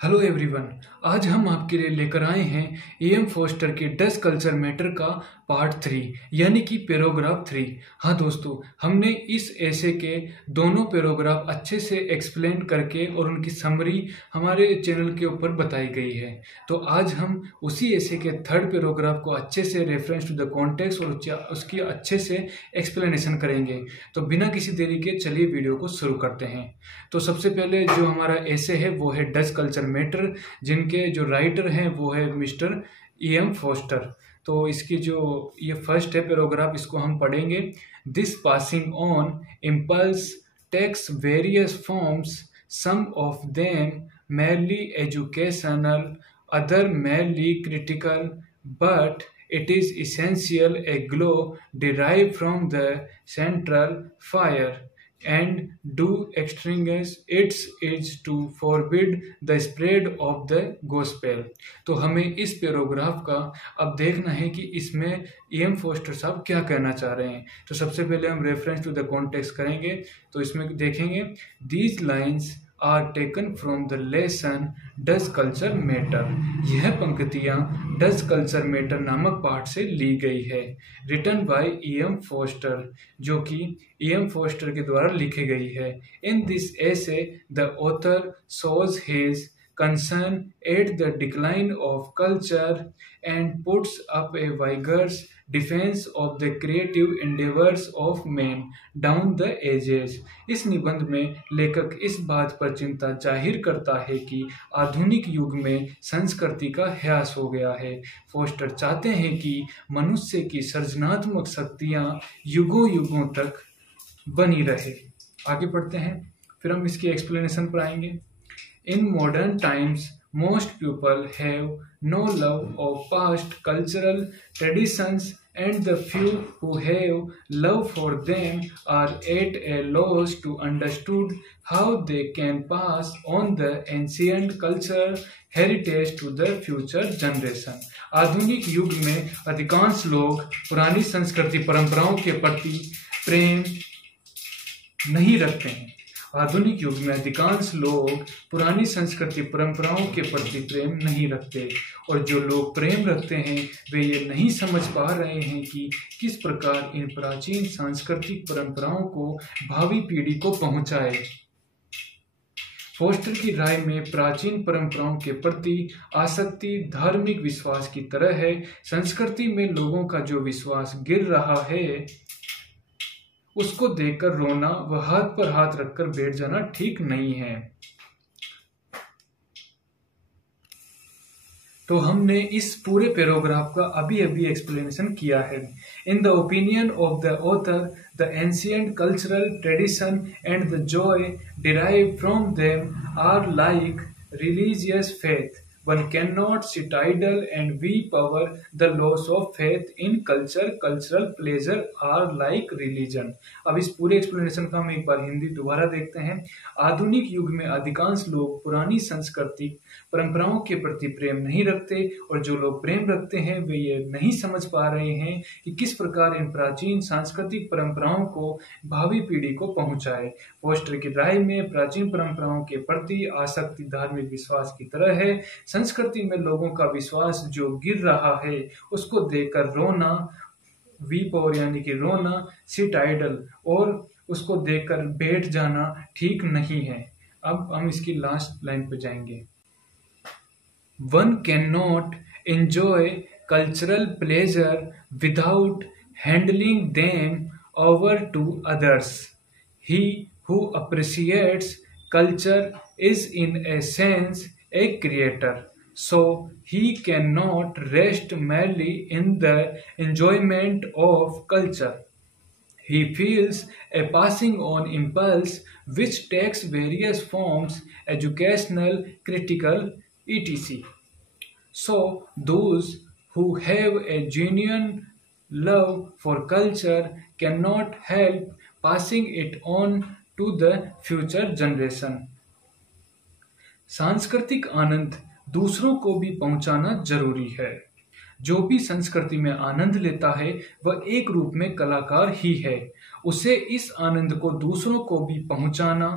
Hello everyone. आज हम आपके लिए लेकर आए हैं एम फोस्टर के डच कल्चर मैटर का पार्ट 3 यानी कि पैराग्राफ 3। हाँ दोस्तों, हमने इस ऐसे के दोनों पैराग्राफ अच्छे से एक्सप्लेन करके और उनकी समरी हमारे चैनल के ऊपर बताई गई है। तो आज हम उसी ऐसे के थर्ड पैराग्राफ को अच्छे से रेफरेंस टू द कॉन्टेक्स्ट और उसकी अच्छे से एक्सप्लेनेशन करेंगे। तो बिना किसी देरी के चलिए वीडियो को शुरू करते हैं। तो सबसे पहले जो हमारा ऐसे है वो है डच कल्चर मैटर, जिनके जो राइटर हैं वो है मिस्टर एम फोस्टर। तो इसकी जो ये फर्स्ट है पैराग्राफ, इसको हम पढ़ेंगे। This passing on impulse takes various forms, some of them merely educational, other merely critical, but it is essential a glow derived from the central fire, and do extinguish its is to forbid the spread of the gospel। तो हमें इस paragraph का अब देखना है कि इसमें M Forster साहब क्या कहना चाह रहे हैं। तो सबसे पहले हम रेफरेंस टू द कॉन्टेक्स्ट करेंगे। तो इसमें देखेंगे these lines are taken from the lesson Dutch culture matter. यह पंक्तियां डच कल्चर मैटर नामक पाठ से ली गई है। रिटन बाय एम फोस्टर, जो कि एम फोस्टर के द्वारा लिखी गई है। In this essay the author shows his concern at the decline of culture and puts up a vigorous defense of the creative endeavors of men down the ages। इस निबंध में लेखक इस बात पर चिंता जाहिर करता है कि आधुनिक युग में संस्कृति का ह्रास हो गया है। फोस्टर चाहते हैं कि मनुष्य की सृजनात्मक शक्तियां युगों युगों तक बनी रहे। आगे पढ़ते हैं, फिर हम इसकी एक्सप्लेनेशन पर आएंगे। In modern times, most people have no love of past cultural traditions, and the few who have love for them are at a loss to understand how they can pass on the ancient cultural heritage to the future generation। आधुनिक युग में अधिकांश लोग पुरानी संस्कृति परंपराओं के प्रति प्रेम नहीं रखते हैं। आधुनिक युग में अधिकांश लोग पुरानी संस्कृति परंपराओं के प्रति प्रेम नहीं रखते, और जो लोग प्रेम रखते हैं वे ये नहीं समझ पा रहे हैं कि किस प्रकार इन प्राचीन सांस्कृतिक परंपराओं को भावी पीढ़ी को पहुंचाए। फोस्टर की राय में प्राचीन परंपराओं के प्रति आसक्ति धार्मिक विश्वास की तरह है। संस्कृति में लोगों का जो विश्वास गिर रहा है उसको देखकर रोना व हाथ पर हाथ रखकर बैठ जाना ठीक नहीं है। तो हमने इस पूरे पैराग्राफ का अभी अभी एक्सप्लेनेशन किया है। In the opinion of the author the ancient cultural tradition and the joy derive from them are like religious faith. One cannot sit idle and weep over the loss of faith in culture. Cultural pleasure are like religion। अब इस पूरे explanation का हम एक बार हिंदी दोबारा देखते हैं। आधुनिक युग में अधिकांश लोग पुरानी सांस्कृतिक परंपराओं के प्रति प्रेम नहीं रखते, और जो लोग प्रेम रखते हैं वे ये नहीं समझ पा रहे हैं कि किस प्रकार इन प्राचीन सांस्कृतिक परंपराओं को भावी पीढ़ी को पहुंचाए। फोस्टर की राय में प्राचीन परंपराओं के प्रति आसक्ति धार्मिक विश्वास की तरह है। संस्कृति में लोगों का विश्वास जो गिर रहा है उसको देखकर रोना, वीप और यानी कि रोना, सिट आइडल और उसको देखकर बैठ जाना ठीक नहीं है। अब हम इसकी लास्ट लाइन पे जाएंगे। One can not enjoy cultural pleasure without handling them over to others. He who appreciates culture is in a sense a creator, so he cannot rest merely in the enjoyment of culture। He feels a passing on impulse which takes various forms, educational, critical, etc. So those who have a genuine love for culture cannot help passing it on to the future generation। सांस्कृतिक आनंद दूसरों को भी पहुंचाना जरूरी है। जो भी संस्कृति में आनंद लेता है वह एक रूप में कलाकार ही है। उसे इस आनंद को दूसरों को भी पहुंचाना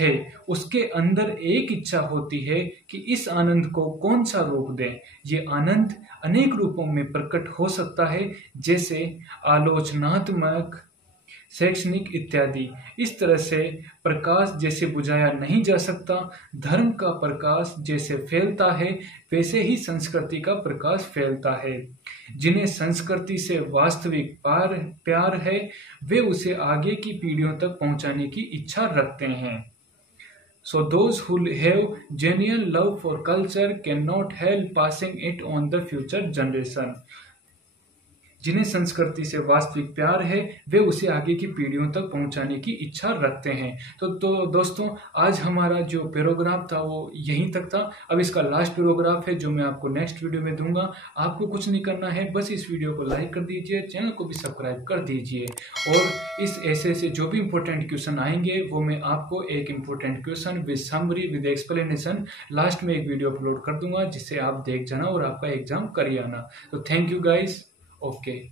है, उसके अंदर एक इच्छा होती है कि इस आनंद को कौन सा रूप दें। ये आनंद अनेक रूपों में प्रकट हो सकता है, जैसे आलोचनात्मक, शैक्षणिक इत्यादि। इस तरह से प्रकाश जैसे बुझाया नहीं जा सकता, धर्म का प्रकाश जैसे फैलता है, वैसे ही संस्कृति का प्रकाश फैलता है। जिन्हें संस्कृति से वास्तविक प्यार है, वे उसे आगे की पीढ़ियों तक पहुंचाने की इच्छा रखते हैं। So those who have genuine love for culture cannot help passing it on the future generation. जिन्हें संस्कृति से वास्तविक प्यार है, वे उसे आगे की पीढ़ियों तक पहुंचाने की इच्छा रखते हैं। तो दोस्तों, आज हमारा जो पैराग्राफ था वो यहीं तक था। अब इसका लास्ट पैराग्राफ है जो मैं आपको नेक्स्ट वीडियो में दूंगा। आपको कुछ नहीं करना है, बस इस वीडियो को लाइक कर दीजिए, चैनल को भी सब्सक्राइब कर दीजिए, और इस ऐसे से जो भी इंपॉर्टेंट क्वेश्चन आएंगे वो मैं आपको एक important question with summary with explanation last में एक वीडियो अपलोड कर दूंगा, जिससे आप देख जाना और आपका एग्जाम कर आना। तो थैंक यू गाइस। ओके।